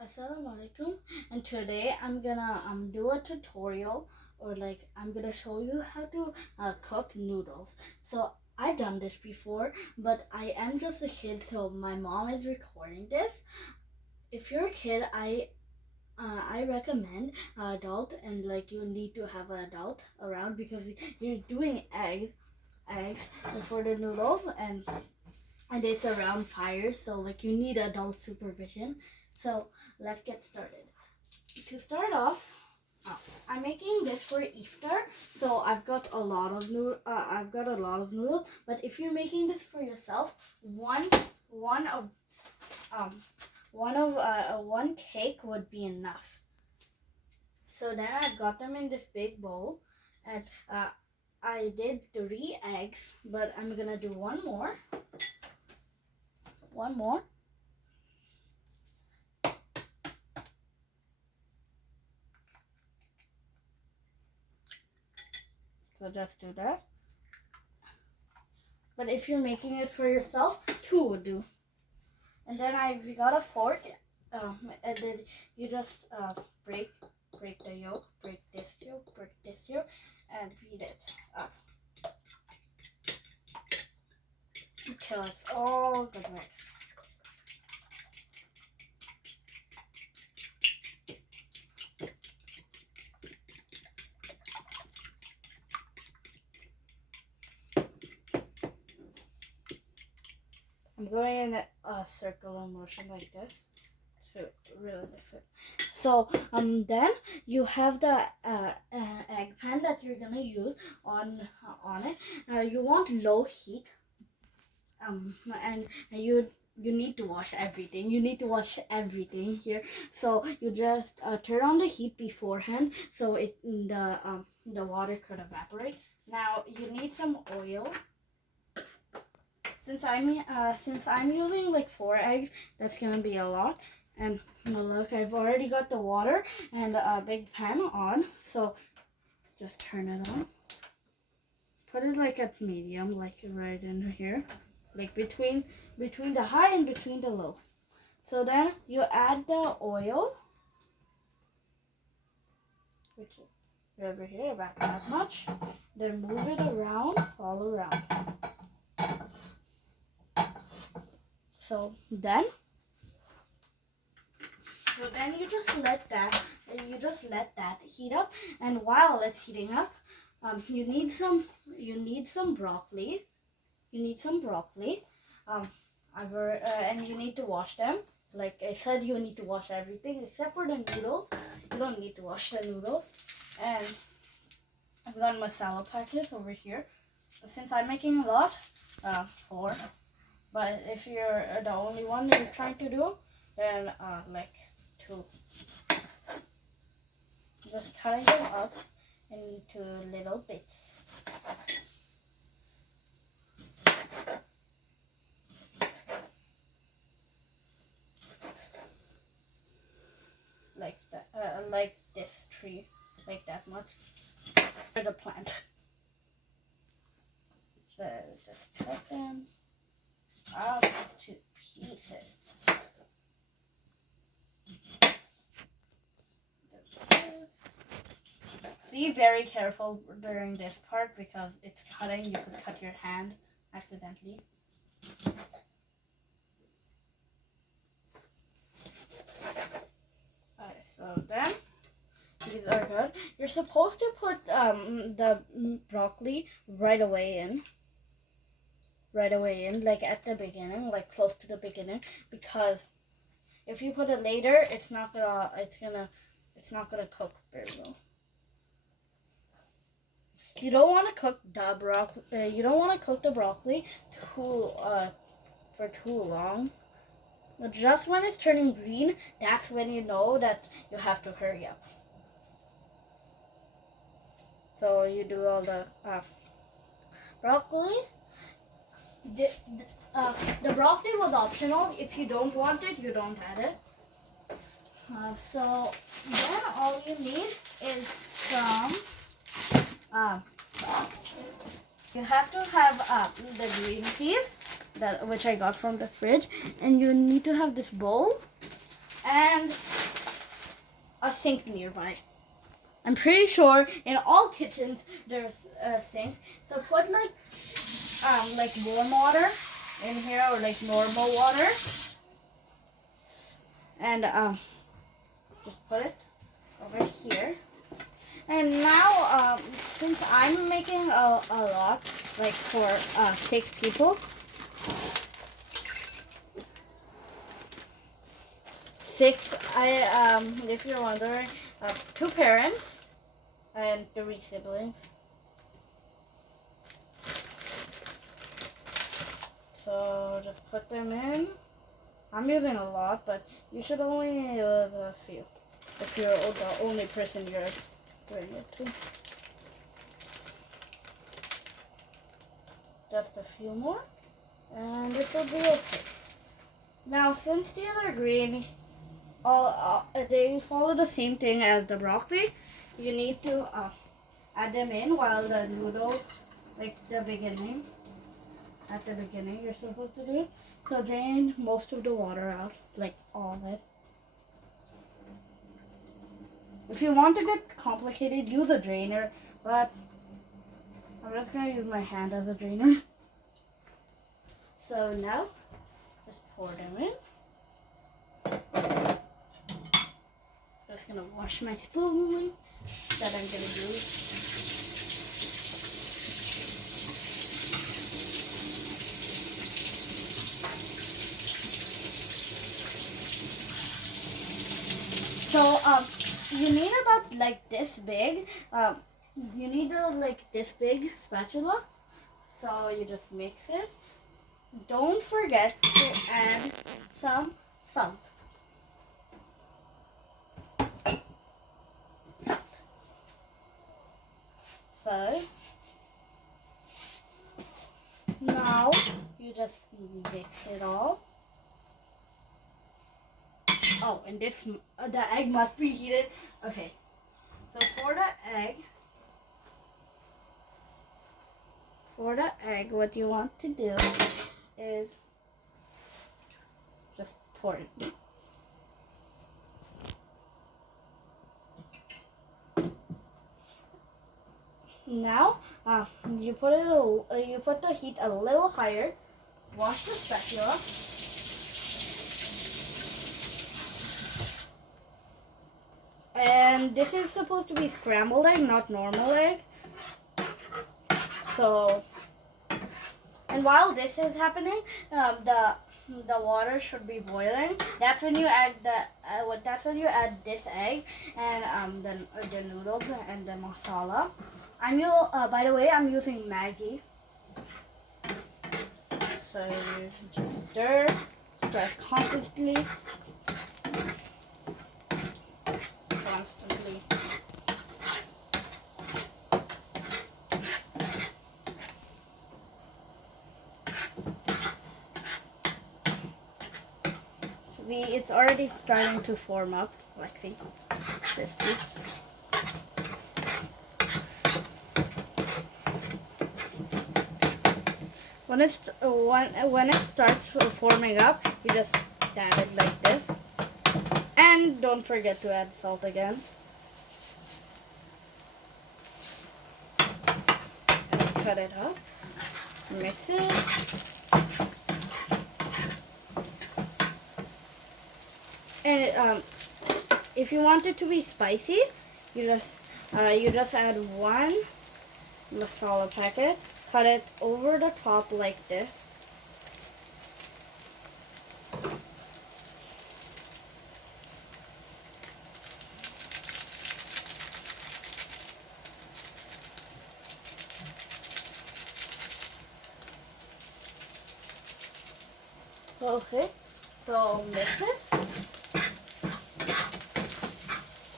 Assalamu alaikum, and today I'm gonna do a tutorial, or like I'm gonna show you how to cook noodles. So I've done this before, but I am just a kid, so my mom is recording this. If you're a kid, I recommend adult, and like you need to have an adult around because you're doing eggs for the noodles, and it's around fire, so like you need adult supervision. So let's get started. To start off, I'm making this for iftar, so I've got a lot of noodles. But if you're making this for yourself, one cake would be enough. So then I've got them in this big bowl, and I did 3 eggs, but I'm gonna do one more. So just do that. But if you're making it for yourself, 2 would do. And then we got a fork, and then you just break the yolk, break this yolk, and beat it up until it's all good mixed. I'm going in a circular motion like this to really mix it. So then you have the egg pan that you're gonna use on it. You want low heat, and you need to wash everything. You need to wash everything here. So you just turn on the heat beforehand, so the water could evaporate. Now you need some oil. Since I'm using like 4 eggs, that's gonna be a lot. And look, I've already got the water and a big pan on. So just turn it on. Put it like at medium, like right in here, like between the high and between the low. So then you add the oil, which is over here, about that much. Then move it around, all around. So then you just let that heat up, and while it's heating up, you need some broccoli. And you need to wash them. Like I said, you need to wash everything except for the noodles. You don't need to wash the noodles. And I've got masala packets over here. Since I'm making a lot, 4. But if you're the only one that you're trying to do, then like 2. Just cutting them up into little bits. Like that, like this tree, like that much. For the plant. So just cut them up to pieces. Be very careful during this part because it's cutting. You could cut your hand accidentally. Alright, so then these are good. You're supposed to put the broccoli right away in, like at the beginning, like close to the beginning, because if you put it later, it's not gonna cook very well. You don't want to cook the broccoli. You don't want to cook the broccoli for too long. But just when it's turning green, that's when you know that you have to hurry up. So you do all the broccoli. The broccoli was optional. If you don't want it, you don't add it. So then all you need is some. You have to have the green peas, which I got from the fridge, and you need to have this bowl, and sink nearby. I'm pretty sure in all kitchens there's a sink. So put like warm water in here or like normal water, and just put it over here. And now since I'm making a lot, like for 6 people. 6, if you're wondering, 2 parents and 3 siblings. So just put them in. I'm using a lot, but you should only use a few if you're the only person you're doing it to. Just a few more, and it will be okay. Now, since these are green, they follow the same thing as the broccoli. You need to add them in while the noodle, like at the beginning you're supposed to do. So drain most of the water out, like all of it. If you want to get complicated, use a drainer, but I'm just going to use my hand as a drainer. So now, just pour them in. Just gonna wash my spoon that I'm gonna use. So you need about like this big. You need a like this big spatula. So you just mix it. Don't forget to add some salt. So now you just mix it all. Oh, and this the egg must be heated. Okay, so for the egg, what you want to do is just pour it. Now, you put the heat a little higher. Wash the spatula. And this is supposed to be scrambled egg, not normal egg. So, and while this is happening, the water should be boiling. That's when you add this egg and the noodles and the masala. By the way, I'm using Maggi. So you just stir constantly. It's already starting to form up. Like, see, this piece. When it starts forming up, you just dab it like this, and don't forget to add salt again. And cut it up. Mix it. And if you want it to be spicy, you just add 1 masala packet. Cut it over the top like this. Okay, so mix it.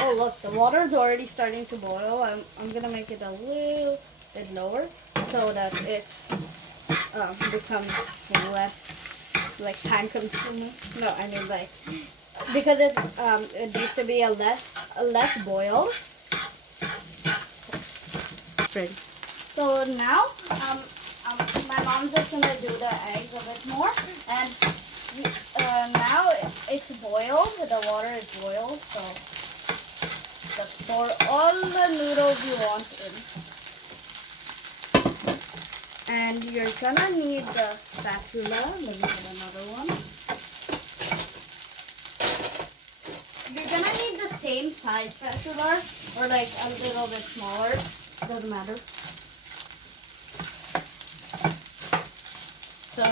Oh look, the water is already starting to boil. I'm gonna make it a little bit lower so that it becomes less like time consuming. No, I mean like because it needs to be a less boil. Ready. So now my mom's just gonna do the eggs a bit more, and now it's boiled. The water is boiled, so Just pour all the noodles you want in. And you're gonna need the spatula. Let me get another one. You're gonna need the same size spatula or like a little bit smaller. Doesn't matter. So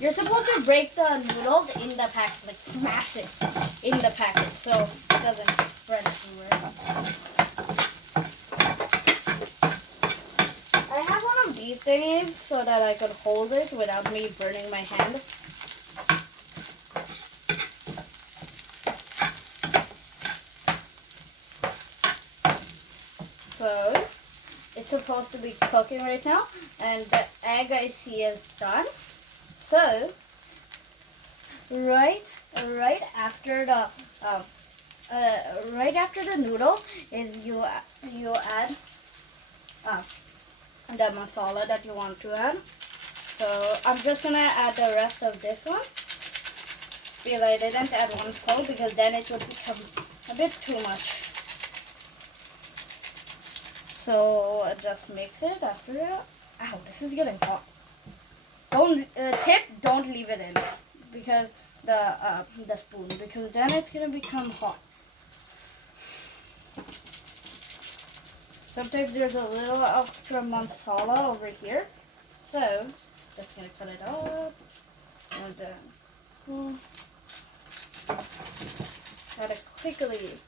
you're supposed to break the noodles in the packet, like smash it in the packet so it doesn't spread everywhere. I have one of these thingies so that I could hold it without me burning my hand. So it's supposed to be cooking right now, and the egg I see is done. So right after the noodle is you add the masala that you want to add. So I'm just gonna add the rest of this one. Feel I didn't add one full because then it would become a bit too much. So just mix it after that. Ow, this is getting hot. Don't leave it in because the spoon, because then it's gonna become hot. Sometimes there's a little extra masala over here, so just gonna cut it up and then add it quickly.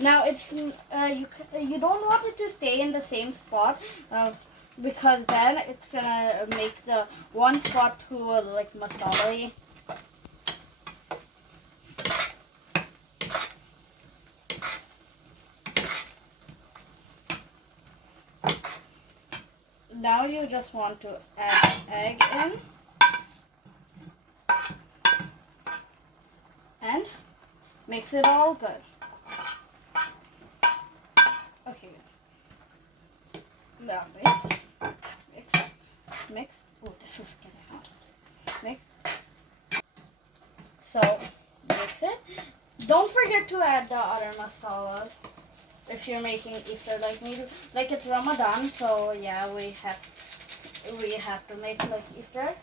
Now it's you don't want it to stay in the same spot because then it's gonna make the one spot too like masala-y. Now you just want to add egg in and mix it all good. Okay, now mix. Oh, this is getting hot. Mix. So mix it. Don't forget to add the other masalas if you're making iftar like me. Like it's Ramadan, so yeah, we have to make like iftar.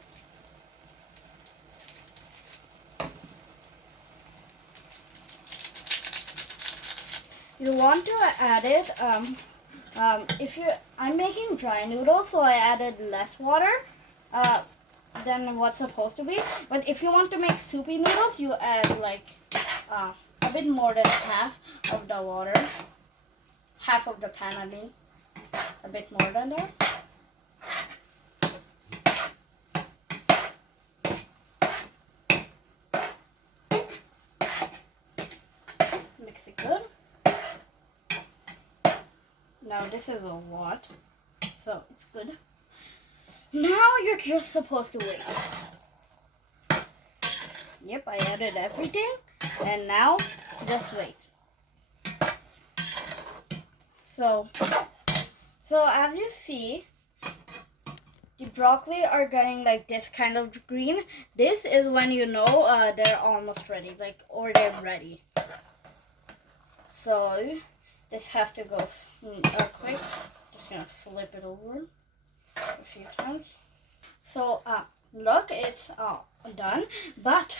You want to add it I'm making dry noodles, so I added less water than what's supposed to be. But if you want to make soupy noodles, you add like a bit more than half of the water, half of the pan. I mean, a bit more than that. Mix it good. Now this is a lot, so it's good. Now you're just supposed to wait. Yep, I added everything, and now just wait. So as you see, the broccoli are getting like this kind of green. This is when you know they're almost ready, like, or they're ready. So this has to go quick. Just gonna flip it over a few times. So look, it's done. But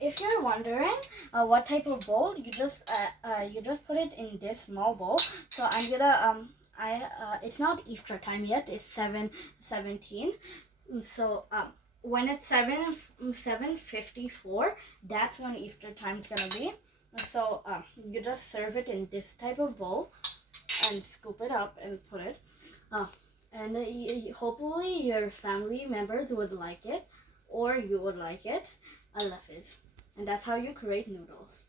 if you're wondering what type of bowl, you just put it in this small bowl. So I'm gonna it's not iftar time yet. It's 7:17. So when it's 7:54, that's when iftar time's gonna be. So you just serve it in this type of bowl and scoop it up and put it. And hopefully your family members would like it, or you would like it. I love it. And that's how you create noodles.